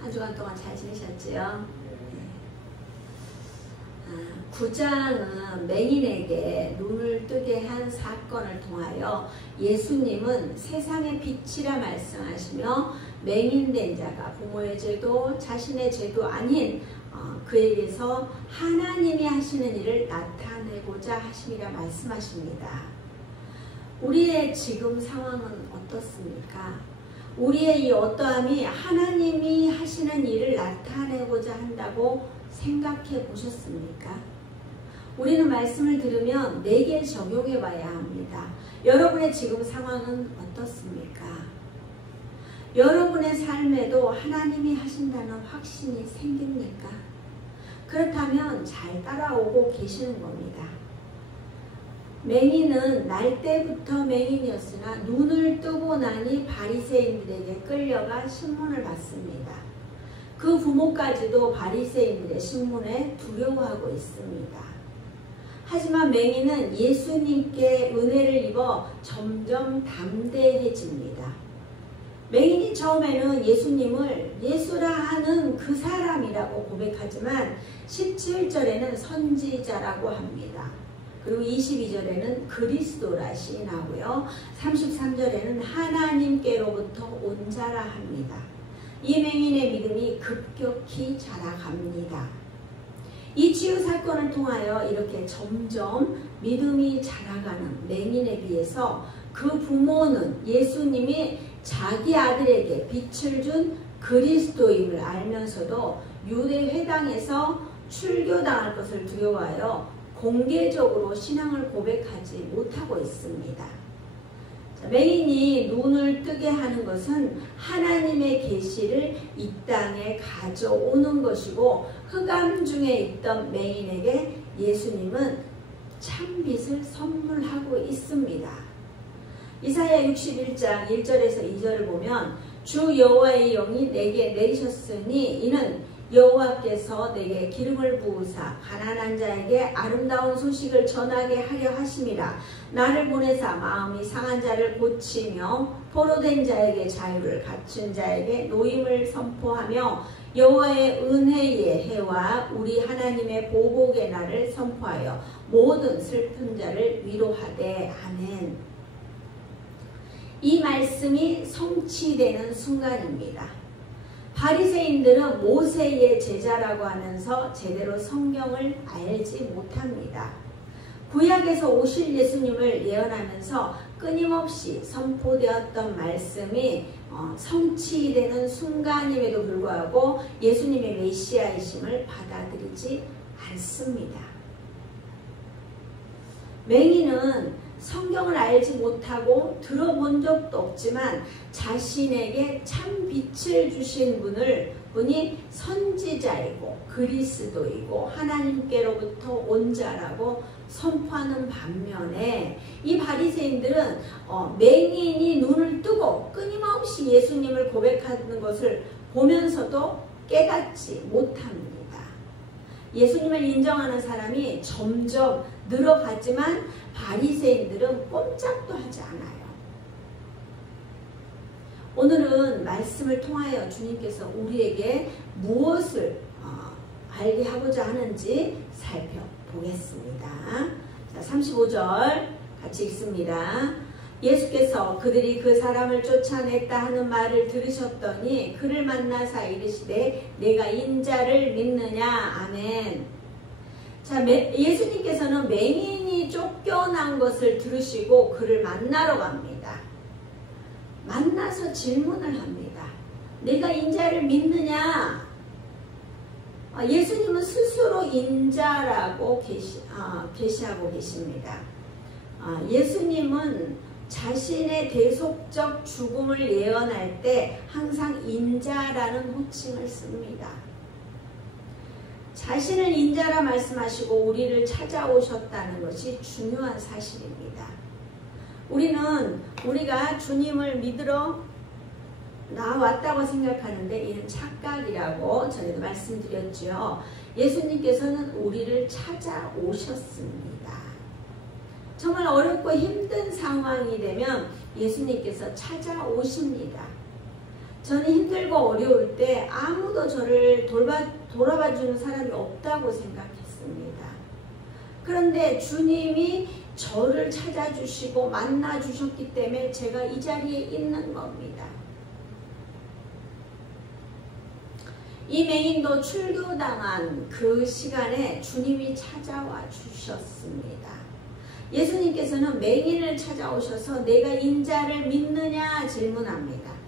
한 주간 동안 잘 지내셨지요? 9장은 맹인에게 눈을 뜨게 한 사건을 통하여 예수님은 세상의 빛이라 말씀하시며 맹인된 자가 부모의 죄도 자신의 죄도 아닌 그에게서 하나님이 하시는 일을 나타내고자 하심이라 말씀하십니다. 우리의 지금 상황은 어떻습니까? 우리의 이 어떠함이 하나님이 하시는 일을 나타내고자 한다고 생각해 보셨습니까? 우리는 말씀을 들으면 내게 적용해 봐야 합니다. 여러분의 지금 상황은 어떻습니까? 여러분의 삶에도 하나님이 하신다는 확신이 생깁니까? 그렇다면 잘 따라오고 계시는 겁니다. 맹인은 날 때부터 맹인이었으나 눈을 뜨고 나니 바리새인들에게 끌려가 신문을 받습니다. 그 부모까지도 바리새인들의 신문에 두려워하고 있습니다. 하지만 맹인은 예수님께 은혜를 입어 점점 담대해집니다. 맹인이 처음에는 예수님을 예수라 하는 그 사람이라고 고백하지만 17절에는 선지자라고 합니다. 그리고 22절에는 그리스도라 시인하고요. 33절에는 하나님께로부터 온 자라 합니다. 이 맹인의 믿음이 급격히 자라갑니다. 이 치유 사건을 통하여 이렇게 점점 믿음이 자라가는 맹인에 비해서 그 부모는 예수님이 자기 아들에게 빛을 준 그리스도임을 알면서도 유대 회당에서 출교당할 것을 두려워하여 공개적으로 신앙을 고백하지 못하고 있습니다. 맹인이 눈을 뜨게 하는 것은 하나님의 계시를 이 땅에 가져오는 것이고 흑암 중에 있던 맹인에게 예수님은 참빛을 선물하고 있습니다. 이사야 61장 1절에서 2절을 보면 주 여호와의 영이 내게 내리셨으니 이는 여호와께서 내게 기름을 부으사 가난한 자에게 아름다운 소식을 전하게 하려 하심이라. 나를 보내사 마음이 상한 자를 고치며 포로된 자에게 자유를 갖춘 자에게 노임을 선포하며 여호와의 은혜의 해와 우리 하나님의 보복의 날을 선포하여 모든 슬픈 자를 위로하되. 아멘. 이 말씀이 성취되는 순간입니다. 바리새인들은 모세의 제자라고 하면서 제대로 성경을 알지 못합니다. 구약에서 오실 예수님을 예언하면서 끊임없이 선포되었던 말씀이 성취되는 순간임에도 불구하고 예수님의 메시아이심을 받아들이지 않습니다. 맹인은 성경을 알지 못하고 들어본 적도 없지만 자신에게 참 빛을 주신 분이 선지자이고 그리스도이고 하나님께로부터 온 자라고 선포하는 반면에 이 바리새인들은 맹인이 눈을 뜨고 끊임없이 예수님을 고백하는 것을 보면서도 깨닫지 못합니다. 예수님을 인정하는 사람이 점점 늘어가지만 바리새인들은 꼼짝도 하지 않아요. 오늘은 말씀을 통하여 주님께서 우리에게 무엇을 알게 하고자 하는지 살펴보겠습니다. 자, 35절 같이 읽습니다. 예수께서 그들이 그 사람을 쫓아냈다 하는 말을 들으셨더니 그를 만나사 이르시되 내가 인자를 믿느냐. 아멘. 자, 예수님께서는 맹인이 쫓겨난 것을 들으시고 그를 만나러 갑니다. 만나서 질문을 합니다. 내가 인자를 믿느냐? 예수님은 스스로 인자라고 계시하고 계십니다. 예수님은 자신의 대속적 죽음을 예언할 때 항상 인자라는 호칭을 씁니다. 자신을 인자라 말씀하시고 우리를 찾아오셨다는 것이 중요한 사실입니다. 우리가 주님을 믿으러 나왔다고 생각하는데 이는 착각이라고 전에도 말씀드렸죠. 예수님께서는 우리를 찾아오셨습니다. 정말 어렵고 힘든 상황이 되면 예수님께서 찾아오십니다. 저는 힘들고 어려울 때 아무도 저를 돌아봐주는 사람이 없다고 생각했습니다. 그런데 주님이 저를 찾아주시고 만나주셨기 때문에 제가 이 자리에 있는 겁니다. 이 맹인도 출교당한 그 시간에 주님이 찾아와 주셨습니다. 예수님께서는 맹인을 찾아오셔서 내가 인자를 믿느냐 질문합니다.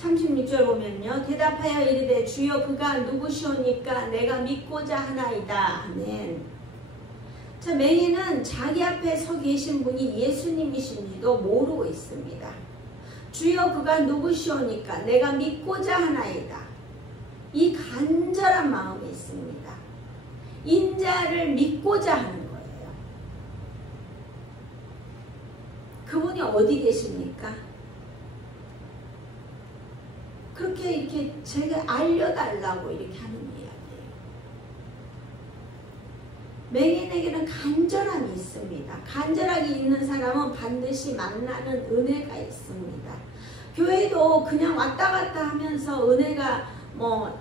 36절 보면요. 대답하여 이르되 주여 그가 누구시오니까 내가 믿고자 하나이다. 아멘. 자, 맹인은 자기 앞에 서 계신 분이 예수님이신지도 모르고 있습니다. 주여 그가 누구시오니까 내가 믿고자 하나이다. 이 간절한 마음이 있습니다. 인자를 믿고자 하는 거예요. 그분이 어디 계십니까? 그렇게 이렇게 제가 알려달라고 이렇게 하는 이야기예요. 맹인에게는 간절함이 있습니다. 간절하게 있는 사람은 반드시 만나는 은혜가 있습니다. 교회도 그냥 왔다 갔다 하면서 은혜가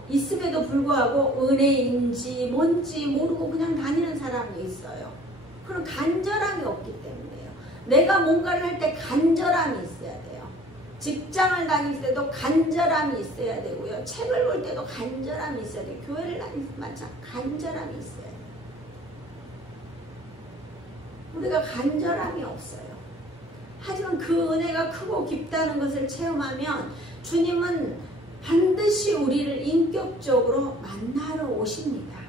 있음에도 불구하고 은혜인지 뭔지 모르고 그냥 다니는 사람이 있어요. 그런 간절함이 없기 때문에요. 내가 뭔가를 할 때 간절함이 있어야 돼요. 직장을 다닐 때도 간절함이 있어야 되고요. 책을 볼 때도 간절함이 있어야 돼요. 교회를 다닐 때 마찬가지 간절함이 있어야 돼요. 우리가 간절함이 없어요. 하지만 그 은혜가 크고 깊다는 것을 체험하면 주님은 반드시 우리를 인격적으로 만나러 오십니다.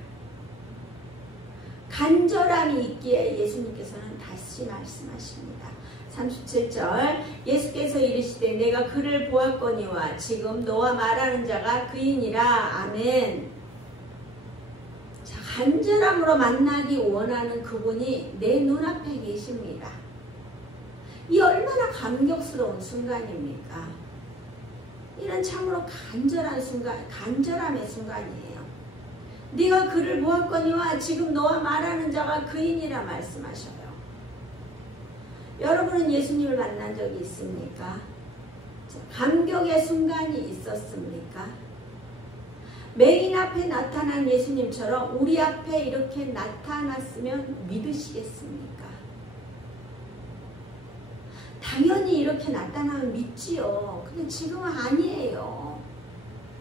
간절함이 있기에 예수님께서는 다시 말씀하십니다. 37절 예수께서 이르시되 내가 그를 보았거니와 지금 너와 말하는 자가 그이니라. 아멘. 자, 간절함으로 만나기 원하는 그분이 내 눈앞에 계십니다. 이 얼마나 감격스러운 순간입니까? 이런 참으로 간절한 순간, 간절함의 순간이에요. 네가 그를 보았거니와 지금 너와 말하는 자가 그이니라 말씀하셔요. 여러분은 예수님을 만난 적이 있습니까? 감격의 순간이 있었습니까? 맹인 앞에 나타난 예수님처럼 우리 앞에 이렇게 나타났으면 믿으시겠습니까? 당연히 이렇게 나타나면 믿지요. 근데 지금은 아니에요.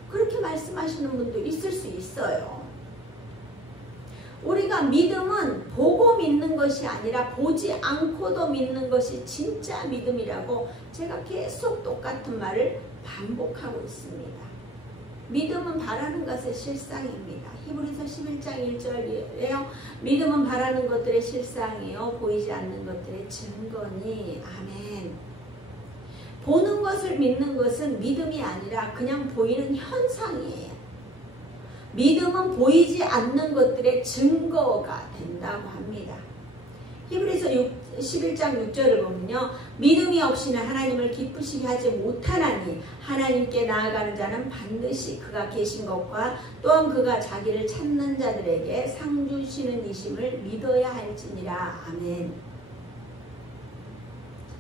그렇게 말씀하시는 분도 있을 수 있어요. 우리가 믿음은 보고 믿는 것이 아니라 보지 않고도 믿는 것이 진짜 믿음이라고 제가 계속 똑같은 말을 반복하고 있습니다. 믿음은 바라는 것의 실상입니다. 히브리서 11장 1절이에요. 믿음은 바라는 것들의 실상이요 보이지 않는 것들의 증거니. 아멘. 보는 것을 믿는 것은 믿음이 아니라 그냥 보이는 현상이에요. 믿음은 보이지 않는 것들의 증거가 된다고 합니다. 히브리서 11장 6절을 보면요. 믿음이 없이는 하나님을 기쁘시게 하지 못하나니 하나님께 나아가는 자는 반드시 그가 계신 것과 또한 그가 자기를 찾는 자들에게 상 주시는 이심을 믿어야 할지니라. 아멘.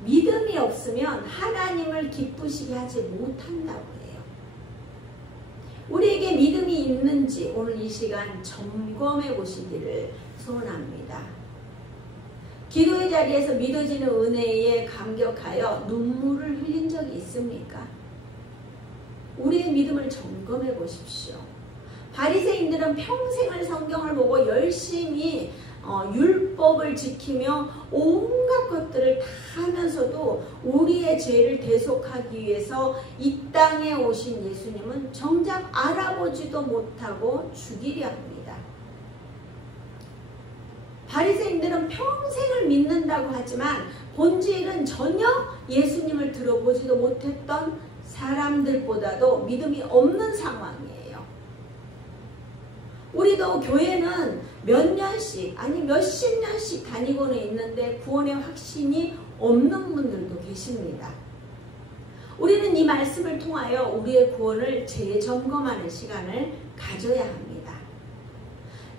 믿음이 없으면 하나님을 기쁘시게 하지 못한다고 해요. 우리에게 믿음이 있는지 오늘 이 시간 점검해 보시기를 소원합니다. 기도의 자리에서 믿어지는 은혜에 감격하여 눈물을 흘린 적이 있습니까? 우리의 믿음을 점검해 보십시오. 바리새인들은 평생을 성경을 보고 열심히 율법을 지키며 온갖 것들을 다 하면서도 우리의 죄를 대속하기 위해서 이 땅에 오신 예수님은 정작 알아보지도 못하고 죽이려 합니다. 바리새인들은 평생을 믿는다고 하지만 본질은 전혀 예수님을 들어보지도 못했던 사람들보다도 믿음이 없는 상황이에요. 우리도 교회는 몇 년씩 아니 몇십 년씩 다니고는 있는데 구원의 확신이 없는 분들도 계십니다. 우리는 이 말씀을 통하여 우리의 구원을 재점검하는 시간을 가져야 합니다.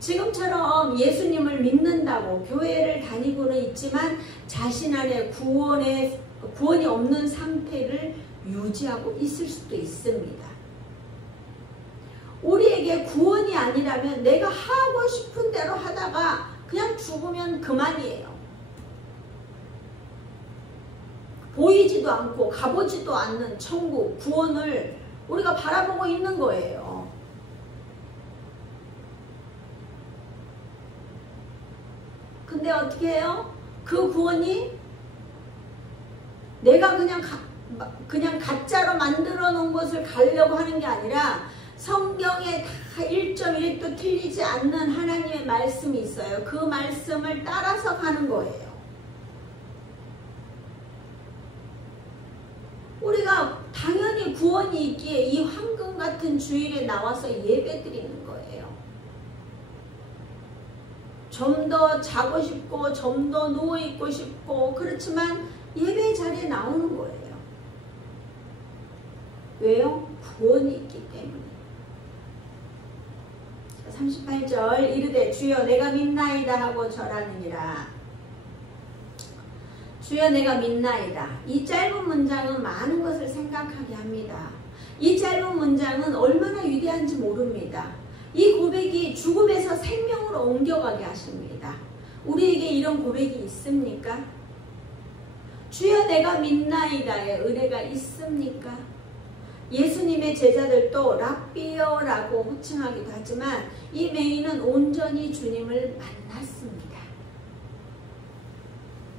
지금처럼 예수님을 믿는다고 교회를 다니고는 있지만 자신 안에 구원이 없는 상태를 유지하고 있을 수도 있습니다. 우리에게 구원이 아니라면 내가 하고 싶은 대로 하다가 그냥 죽으면 그만이에요. 보이지도 않고 가보지도 않는 천국, 구원을 우리가 바라보고 있는 거예요. 근데 어떻게 해요? 그 구원이 내가 그냥 가짜로 만들어 놓은 것을 가려고 하는 게 아니라 성경에 다 1.1도 틀리지 않는 하나님의 말씀이 있어요. 그 말씀을 따라서 가는 거예요. 우리가 당연히 구원이 있기에 이 황금 같은 주일에 나와서 예배 드리는 거예요. 좀 더 자고 싶고 좀 더 누워있고 싶고 그렇지만 예배 자리에 나오는 거예요. 왜요? 구원이 있기 때문에. 38절 이르되 주여 내가 믿나이다 하고 절하느니라. 주여 내가 믿나이다. 이 짧은 문장은 많은 것을 생각하게 합니다. 이 짧은 문장은 얼마나 위대한지 모릅니다. 이 고백이 죽음에서 생명으로 옮겨가게 하십니다. 우리에게 이런 고백이 있습니까? 주여 내가 믿나이다의 은혜가 있습니까? 예수님의 제자들도 랍비어라고 호칭하기도 하지만 이 맹인은 온전히 주님을 만났습니다.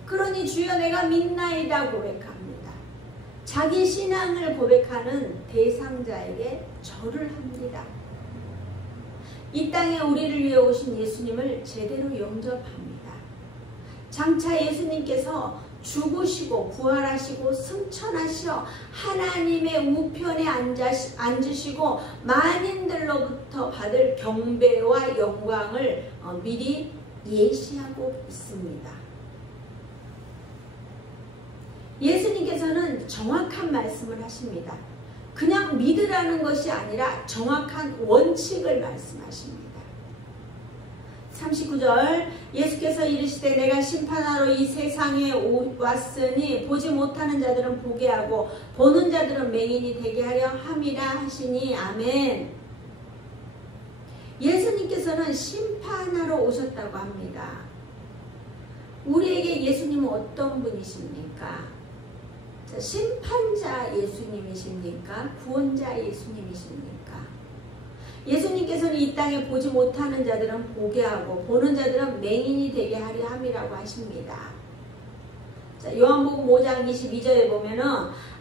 그러니 주여 내가 믿나이다 고백합니다. 자기 신앙을 고백하는 대상자에게 절을 합니다. 이 땅에 우리를 위해 오신 예수님을 제대로 영접합니다. 장차 예수님께서 죽으시고 부활하시고 승천하시어 하나님의 우편에 앉으시고 만인들로부터 받을 경배와 영광을 미리 예시하고 있습니다. 예수님께서는 정확한 말씀을 하십니다. 그냥 믿으라는 것이 아니라 정확한 원칙을 말씀하십니다. 39절 예수께서 이르시되 내가 심판하러 이 세상에 왔으니 보지 못하는 자들은 보게 하고 보는 자들은 맹인이 되게 하려 함이라 하시니 아멘. 예수님께서는 심판하러 오셨다고 합니다. 우리에게 예수님은 어떤 분이십니까? 심판자 예수님이십니까? 구원자 예수님이십니까? 예수님께서는 이 땅에 보지 못하는 자들은 보게 하고 보는 자들은 맹인이 되게 하려 함이라고 하십니다. 자, 요한복음 5장 22절에 보면은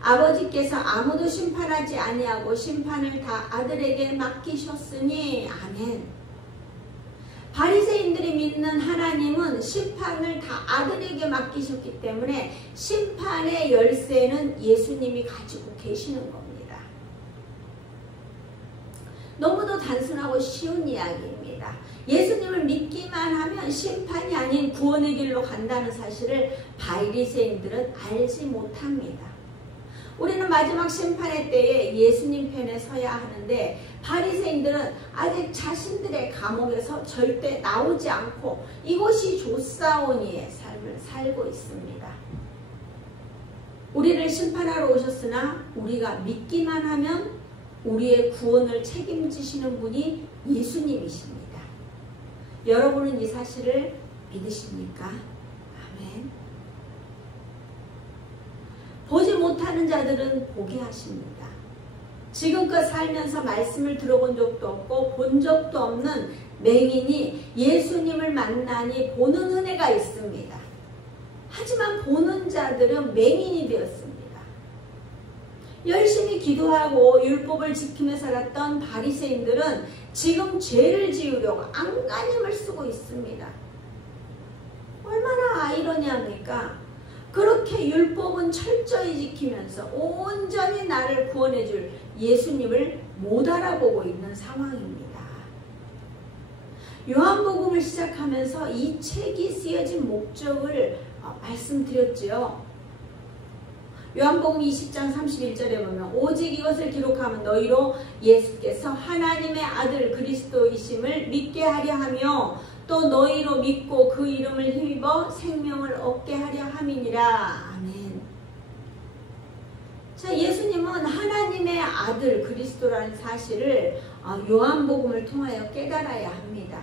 아버지께서 아무도 심판하지 아니하고 심판을 다 아들에게 맡기셨으니 아멘. 바리새인들이 믿는 하나님은 심판을 다 아들에게 맡기셨기 때문에 심판의 열쇠는 예수님이 가지고 계시는 겁니다. 너무도 단순하고 쉬운 이야기입니다. 예수님을 믿기만 하면 심판이 아닌 구원의 길로 간다는 사실을 바리새인들은 알지 못합니다. 우리는 마지막 심판의 때에 예수님 편에 서야 하는데 바리새인들은 아직 자신들의 감옥에서 절대 나오지 않고 이곳이 좋사오니의 삶을 살고 있습니다. 우리를 심판하러 오셨으나 우리가 믿기만 하면 우리의 구원을 책임지시는 분이 예수님이십니다. 여러분은 이 사실을 믿으십니까? 아멘. 보지 못하는 자들은 보게 하십니다. 지금껏 살면서 말씀을 들어본 적도 없고 본 적도 없는 맹인이 예수님을 만나니 보는 은혜가 있습니다. 하지만 보는 자들은 맹인이 되었습니다. 열심히 기도하고 율법을 지키며 살았던 바리새인들은 지금 죄를 지으려고 안간힘을 쓰고 있습니다. 얼마나 아이러니합니까? 그렇게 율법은 철저히 지키면서 온전히 나를 구원해 줄 예수님을 못 알아보고 있는 상황입니다. 요한복음을 시작하면서 이 책이 쓰여진 목적을 말씀드렸죠. 요한복음 20장 31절에 보면 오직 이것을 기록하면 너희로 예수께서 하나님의 아들 그리스도이심을 믿게 하려 하며 또 너희로 믿고 그 이름을 힘입어 생명을 얻게 하려 함이니라. 아멘. 자, 예수님은 하나님의 아들 그리스도라는 사실을 요한복음을 통하여 깨달아야 합니다.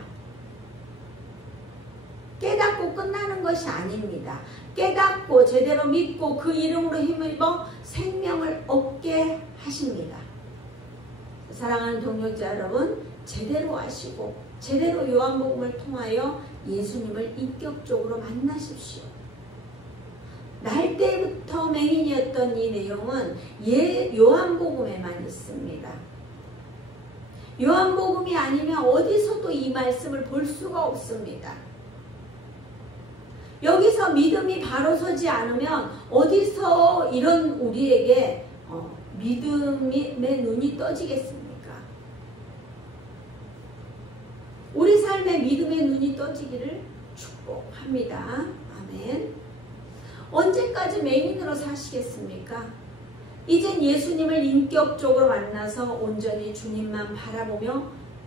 깨닫고 끝나는 것이 아닙니다. 깨닫고 제대로 믿고 그 이름으로 힘입어 생명을 얻게 하십니다. 사랑하는 동역자 여러분, 제대로 아시고 제대로 요한복음을 통하여 예수님을 인격적으로 만나십시오. 날 때부터 맹인이었던 이 내용은 요한복음에만 있습니다. 요한복음이 아니면 어디서도 이 말씀을 볼 수가 없습니다. 여기서 믿음이 바로 서지 않으면 어디서 이런 우리에게 믿음의 눈이 떠지겠습니까? 우리 삶에 믿음의 눈이 떠지기를 축복합니다. 아멘. 언제까지 맹인으로 사시겠습니까? 이젠 예수님을 인격적으로 만나서 온전히 주님만 바라보며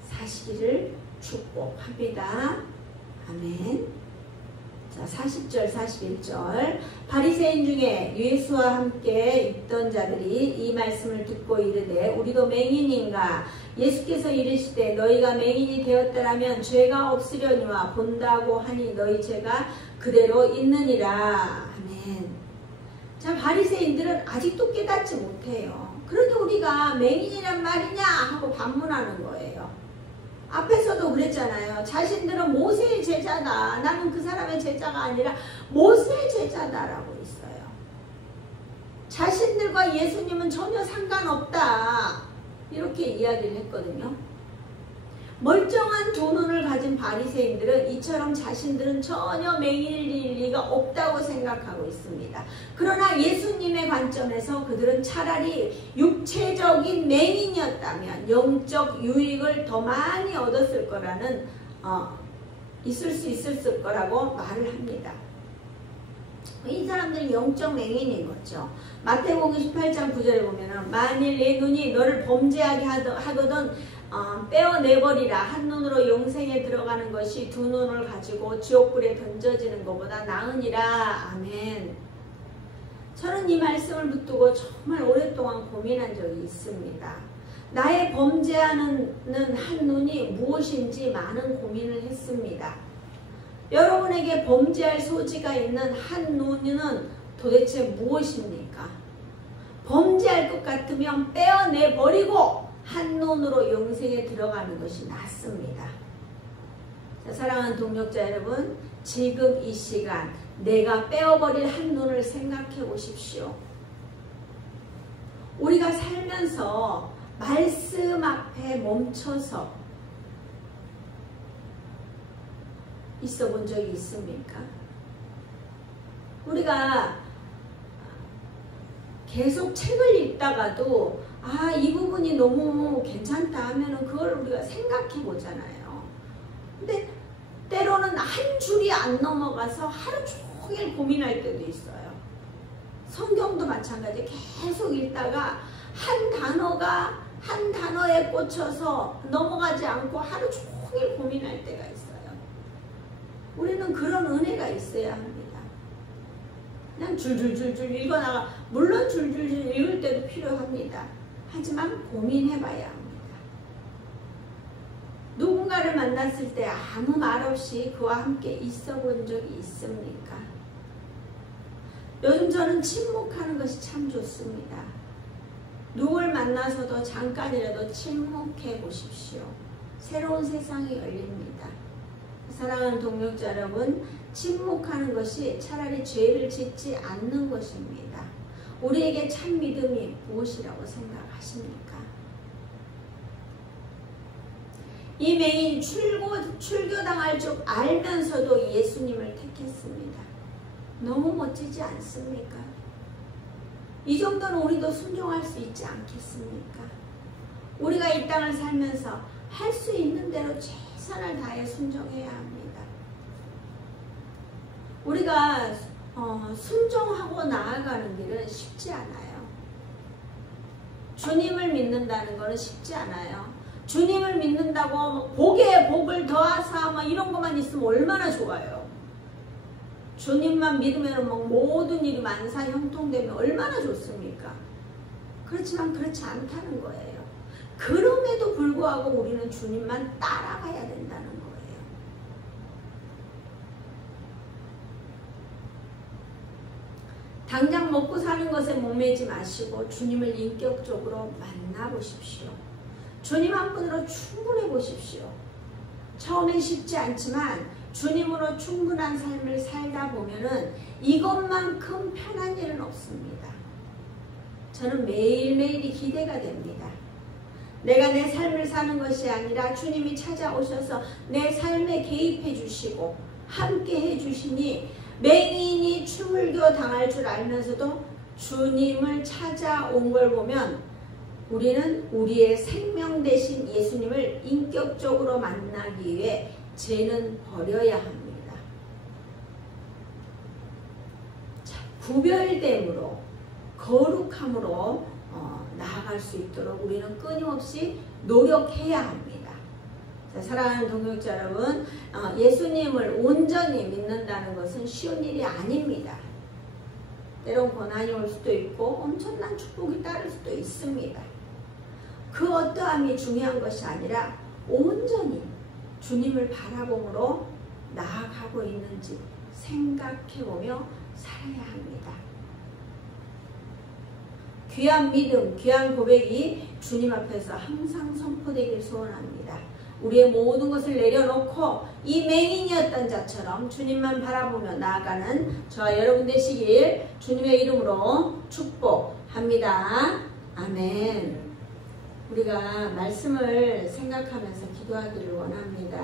사시기를 축복합니다. 아멘. 자, 40절 41절 바리새인 중에 예수와 함께 있던 자들이 이 말씀을 듣고 이르되 우리도 맹인인가? 예수께서 이르시되 너희가 맹인이 되었더라면 죄가 없으려니와 본다고 하니 너희 죄가 그대로 있느니라. 아멘. 자, 바리새인들은 아직도 깨닫지 못해요. 그런데 우리가 맹인이란 말이냐 하고 반문하는 거예요. 앞에서도 그랬잖아요. 자신들은 모세의 제자다. 나는 그 사람의 제자가 아니라 모세의 제자다라고 있어요. 자신들과 예수님은 전혀 상관없다. 이렇게 이야기를 했거든요. 멀쩡한 두 눈을 가진 바리새인들은 이처럼 자신들은 전혀 맹인일 리가 없다고 생각하고 있습니다. 그러나 예수님의 관점에서 그들은 차라리 육체적인 맹인이었다면 영적 유익을 더 많이 얻었을 거라는 있을 거라고 말을 합니다. 이 사람들은 영적 맹인인 거죠. 마태복음 18장 9절에 보면은 만일 내 눈이 너를 범죄하게 하거든 빼어내버리라. 한 눈으로 영생에 들어가는 것이 두 눈을 가지고 지옥불에 던져지는 것보다 나으니라. 아멘. 저는 이 말씀을 붙들고 정말 오랫동안 고민한 적이 있습니다. 나의 범죄하는 한 눈이 무엇인지 많은 고민을 했습니다. 여러분에게 범죄할 소지가 있는 한 눈은 도대체 무엇입니까? 범죄할 것 같으면 빼어내버리고 한 눈으로 영생에 들어가는 것이 낫습니다. 자, 사랑하는 동역자 여러분, 지금 이 시간 내가 빼어버릴 한 눈을 생각해 보십시오. 우리가 살면서 말씀 앞에 멈춰서 있어 본 적이 있습니까? 우리가 계속 책을 읽다가도 이 부분이 너무 괜찮다 하면은 그걸 우리가 생각해 보잖아요. 근데 때로는 한 줄이 안 넘어가서 하루 종일 고민할 때도 있어요. 성경도 마찬가지. 계속 읽다가 한 단어에 꽂혀서 넘어가지 않고 하루 종일 고민할 때가 있어요. 우리는 그런 은혜가 있어야 합니다. 그냥 줄줄줄줄 읽어나가, 물론 줄줄줄 읽을 때도 필요합니다. 하지만 고민해봐야 합니다. 누군가를 만났을 때 아무 말 없이 그와 함께 있어 본 적이 있습니까? 요즘 저는 침묵하는 것이 참 좋습니다. 누굴 만나서도 잠깐이라도 침묵해 보십시오. 새로운 세상이 열립니다. 사랑하는 동역자 여러분, 침묵하는 것이 차라리 죄를 짓지 않는 것입니다. 우리에게 참 믿음이 무엇이라고 생각하십니까? 이 맹인이 출교당할 줄 알면서도 예수님을 택했습니다. 너무 멋지지 않습니까? 이 정도는 우리도 순종할 수 있지 않겠습니까? 우리가 이 땅을 살면서 할 수 있는 대로 최선을 다해 순종해야 합니다. 우리가 순종하고 나아가는 길은 쉽지 않아요. 주님을 믿는다는 것은 쉽지 않아요. 주님을 믿는다고 복에 복을 더하사 이런 것만 있으면 얼마나 좋아요. 주님만 믿으면 모든 일이 만사 형통되면 얼마나 좋습니까? 그렇지만 그렇지 않다는 거예요. 그럼에도 불구하고 우리는 주님만 따라가야 된다는 거예요. 당장 먹고 사는 것에 목매지 마시고 주님을 인격적으로 만나보십시오. 주님 한 분으로 충분해 보십시오. 처음엔 쉽지 않지만 주님으로 충분한 삶을 살다 보면은 이것만큼 편한 일은 없습니다. 저는 매일매일이 기대가 됩니다. 내가 내 삶을 사는 것이 아니라 주님이 찾아오셔서 내 삶에 개입해 주시고 함께 해 주시니 맹인이 추물교 당할 줄 알면서도 주님을 찾아온 걸 보면 우리는 우리의 생명 되신 예수님을 인격적으로 만나기 위해 죄는 버려야 합니다. 자, 구별됨으로 거룩함으로 나아갈 수 있도록 우리는 끊임없이 노력해야 합니다. 자, 사랑하는 동역자 여러분, 예수님을 온전히 믿는다는 것은 쉬운 일이 아닙니다. 때론 고난이 올 수도 있고 엄청난 축복이 따를 수도 있습니다. 그 어떠함이 중요한 것이 아니라 온전히 주님을 바라봄으로 나아가고 있는지 생각해보며 살아야 합니다. 귀한 믿음, 귀한 고백이 주님 앞에서 항상 선포되길 소원합니다. 우리의 모든 것을 내려놓고 이 맹인이었던 자처럼 주님만 바라보며 나아가는 저와 여러분 되시길 주님의 이름으로 축복합니다. 아멘. 우리가 말씀을 생각하면서 기도하기를 원합니다.